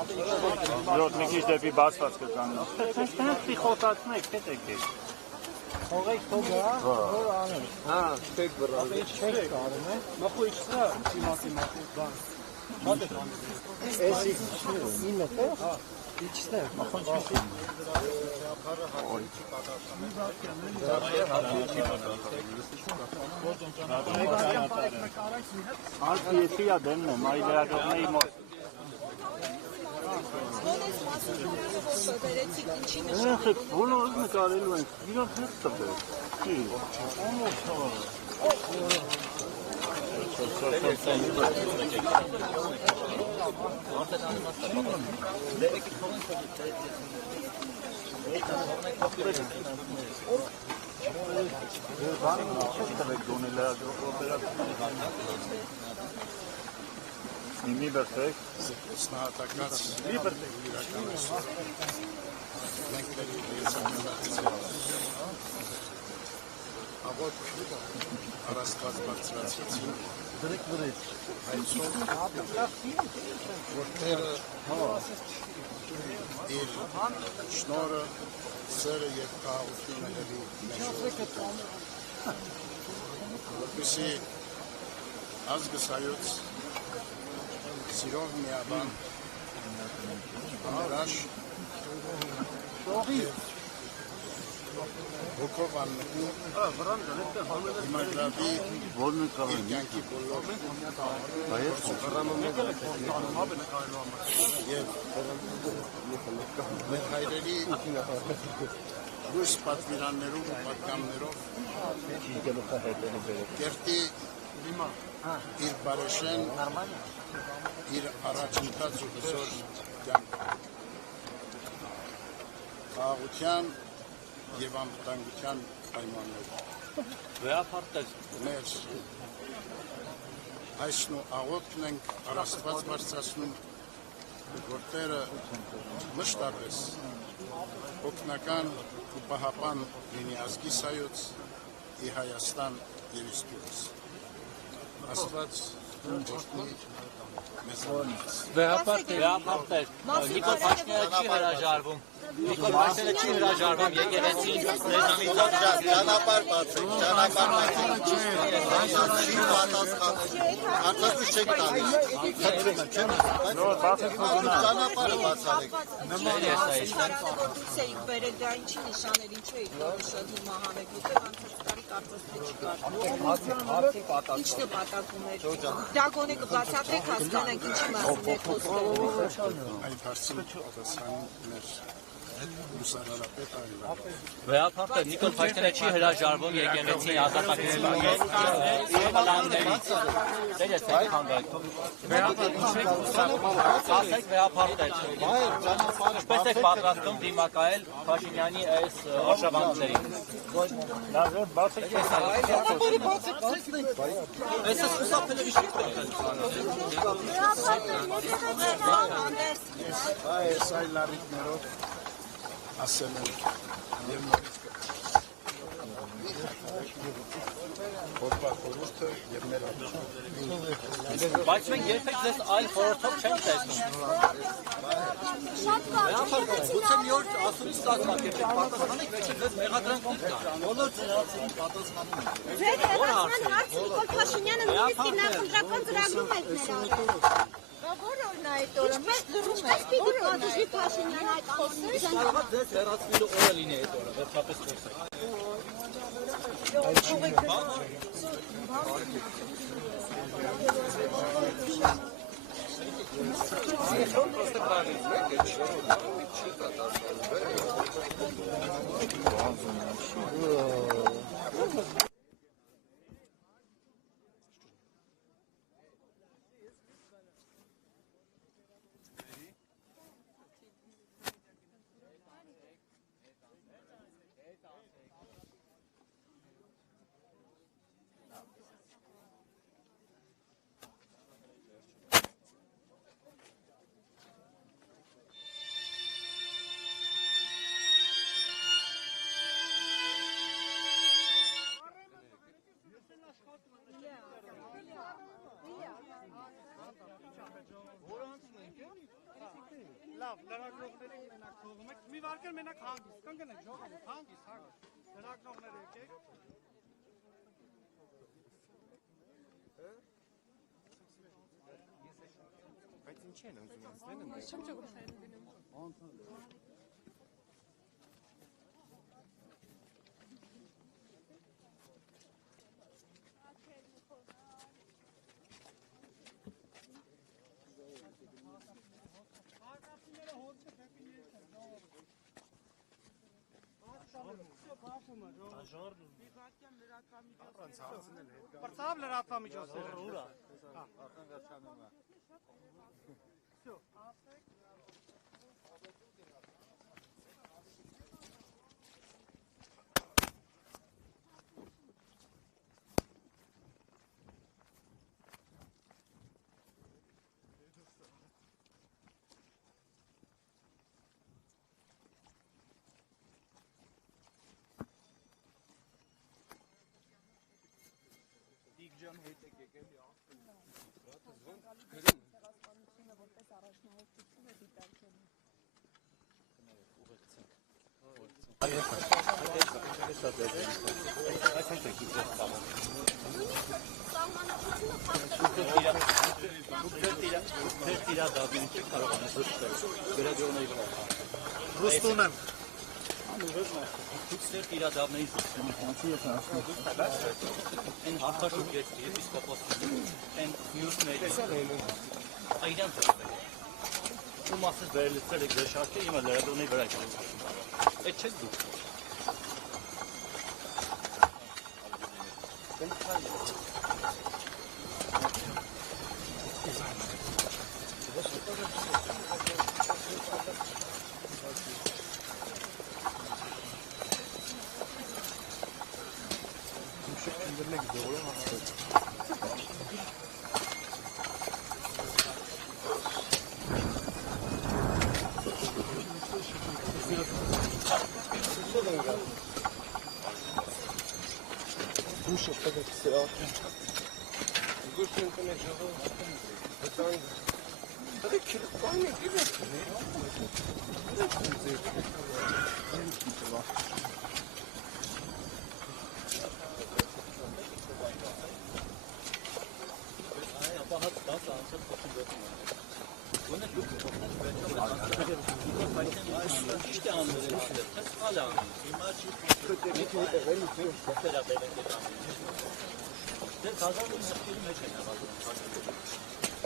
Ժորդ մի քիչ դեպի բացված կկաննա։ Այս տենց խոտացնեք, թե տեկեք։ Թողեք թողա, որ անեմ։ Հա, չեք բռնել։ Չեք կարում է։ Մախու իջրա, իմացի բան։ Շատ է բան։ Էս իմը թե։ Հա, իջնե, մախուն չի։ Արդ եթիա դեմն է, մայ լերագողնեի մոտ։ Ոնը ուզում եք արելու ենք, իրան հետ տվեք, չի, ամոք Մի բրթեք Սնահատակած իրականություն մենք աղոտ առաստված բարձրացրեցին այսօր որտերը իր շնորը, սերը և կաղությունը հելի որպեսի ազգս հայոց սիրով միաբան ամերաշ հոգով աննկու իմագրավի իրյանքի բոլոր և մեր հայրերի լույս պատվիրաններով ու պատկամներով կերտի իր բարեշեն իր առաջընթաց ու հզոր կյանքը խաղաղության և անվտանգության պայմաններում մեր այսն ու աղոթն ենք առաստված բարձրացնում որտերը մշտապես օգնական ու պահապան լինի ազգիս հայոց ի Հայաստան և իսկյուս Աստված օրհնի Վերապարտեր, Նիկոլ Փաշինյանը չի հրաժարվում։ Նիկոլ Փաշինյանը չի հրաժարվում եկեղեցին ներզամիջով ճանապարհ բացեք, արտադրություն չեք տալիս, խնդրում եմ, չեմ ճանապարհը բացարեք։ Ինչ նպատակում էր, դա գոնե կբացատրեք հասկանանք ինչի մասին է խոսքը։ Այդ հարցին պատասխան մեր ուսանարապետ այլավ։ Վերապարտեր, Նիկոլ Փաշինյանը չի հրաժարվում եկեղեցին ազատագրելու պլաններից։ Դեր ես այդ հանգայք։ Ասեք վերապարտեր, ինչպես եք պատրաստում դիմակայել Փաշինյանի այս արշավանքներին։ Այս սուսափելը վիշի Այս այլ լարիկներով ասել են և նորից խորհուրդը և մեր Բայց մենք երբեք ձեզ այլ խորհրդով չենք տեսնում։ Գուցե մի օր ասում ստացմակերպեք, պատասխանեք, վերջը ձեզ մեղադրանք կա։ Բոլոր ծրացին պատասխանում են։ Ձեր հեղացման հարցը Նիկոլ Փաշինյանը նույնիսկ նախընտրական ծրագրում էր ներառել։ Որը այդ օրը մեծ լրում է։ Պիտի պատժի Փաշինյանը այդ խոսքը։ Կարող է ձեզ հեռացնելու օրը լինի այդ օրը, վերջապես խոսեք։ լավ, լրագրողների մենակ թողում եք, մի վարկել մենակ հանգիստ, կընկնեք, ժողովուրդ, հանգիստ, լրագրողներ եկեք։ Բայց ինչ են ուզում ասել Պրծավ լրատվամիջոցները։ Ուրա։ Արդեն վերջանում է։ Всё, ասեք։ Ռուստունեմ։ Դուք իրադարձների են հաղթաշուկ եպիսկոպոսը, են մյուսները, այդյան ծրվել։ Ու մասս վերելիցել եք դրշարքը, իմը լրադողների վրա կրում։ Էդ չեք դուք։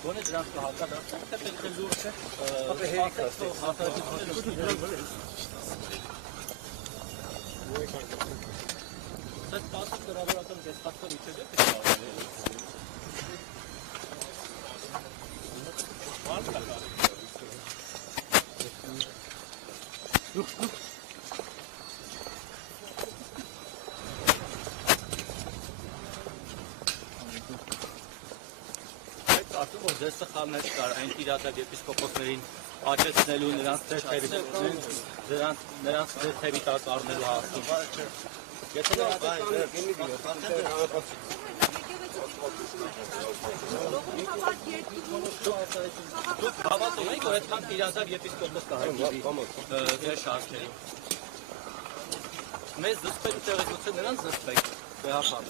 Գոնե դրանք կհակադարձեն, թե պետք է լուրջ է, Սետ պասը կրավորական դեսպատվը միջև է Ասում որ ձեզ սխալներ կար այն տիրադակ եպիսկոպոսներին աճեցնելու նրանց թևի տակ առնելու հասնում։ Եթե դուք հավատում եք, որ այդքան տիրադակ եպիսկոպոս կհայտնվի ձեր շարքերին։ Մեզ զսպեք տեղեկություն նրանց զսպեք, բեհապան։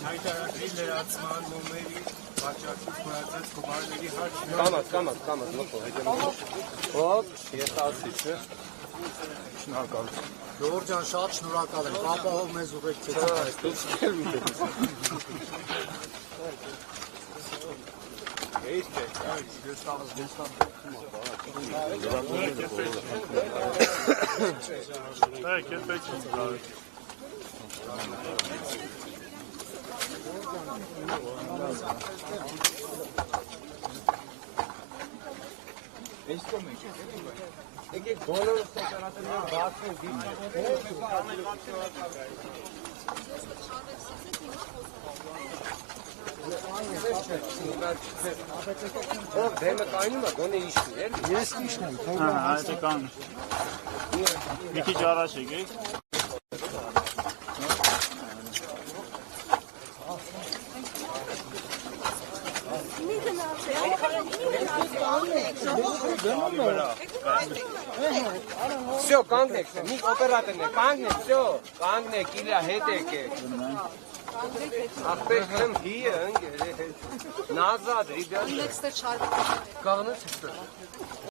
Հայտարարի լրացման մոմերի վաճառքից մնացած խոհարների հարցը Կամաց, մոտով, հոպ, ետացից է, շնորհակալ Ժողովուրդ ջան, շատ շնորհակալ եմ, ապահով մեզ ուղեկցեցիք Եկեք բոլորս օպերատորները բացեն Ով դեմը կայնում է, գոնե իշնի, էլի։ Ես իշն եմ, Այդ է կան։ Մի քիչ առաջ եկեք։ Всё, կանգնեք, մի օպերատորն է, կանգնեք, всё, կանգնեք, իրա հետ եկեք։ Ախպեր քեմ հիը ընկեր, նազատ, ռիբյատ։ Կաղնեց,